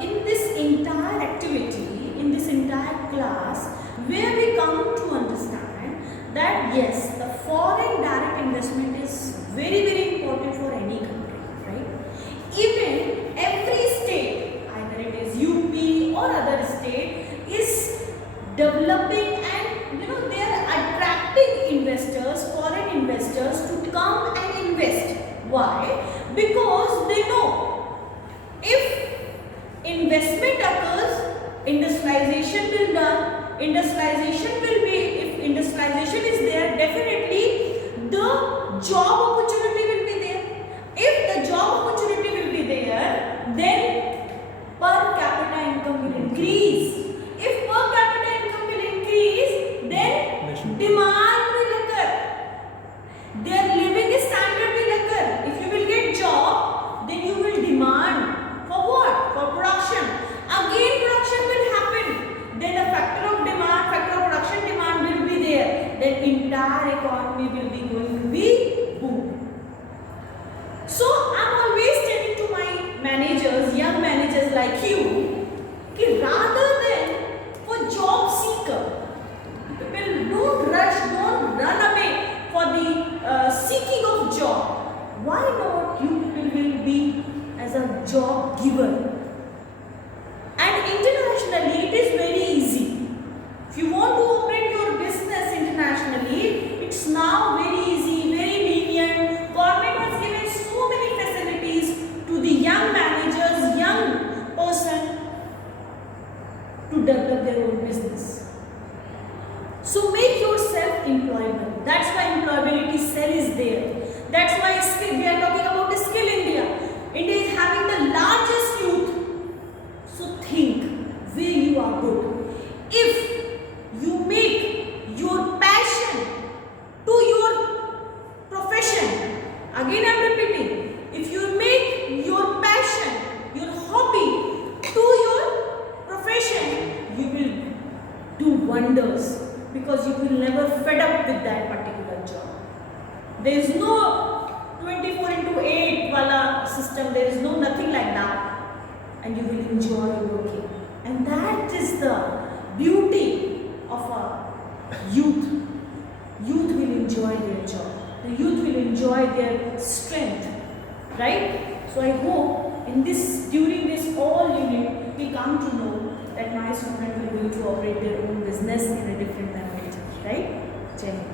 in this entire activity, in this entire class, where we come to understand that yes, the foreign direct investment is very, very important for any country, right? Even every state, either it is UP or other state, is developing, and they are attracting investors, foreign investors, to come and invest. Why? Because they know if investment occurs, industrialization will done, industrialization will be, if industrialization is there, definitely the job opportunity will be there. If the job opportunity will be there, then per capita income will increase. If per capita income will increase, then demand will occur. Their living standard will occur. If you will get job, then you will demand for what? For production. Again production will happen. Then a factor of demand, factor of production demand will be there. Then entire economy will be going to be boom. So I'm always telling to my managers, young managers like you, कि rather than for job seeker, people don't rush, don't run away for the seeking of job. Why not you people will be as a job giver? And internationally it is very easy. If you want to operate your business internationally, it's now very easy, very lenient. Government has given so many facilities to the young managers, young person to develop their own business. So make yourself employable. That's why employability cell is there. That's why we are talking about the Skill India. India is having the largest youth. So think where you are good. If you make your passion to your profession, again I am repeating, if you make your passion, your hobby to your profession, you will do wonders, because you will never fed up with that particular job. There is no 24/8 wala system, there is no nothing like that, and you will enjoy working. And that is the beauty of a youth. Youth will enjoy their job. The youth will enjoy their strength, right? So I hope during this all unit, we come to know that my student will be able to operate their own business in a different manner, right? Jai Hind.